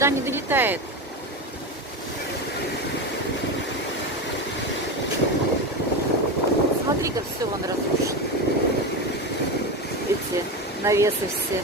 сюда не долетает. Смотри, как все вон разрушено. Эти навесы все.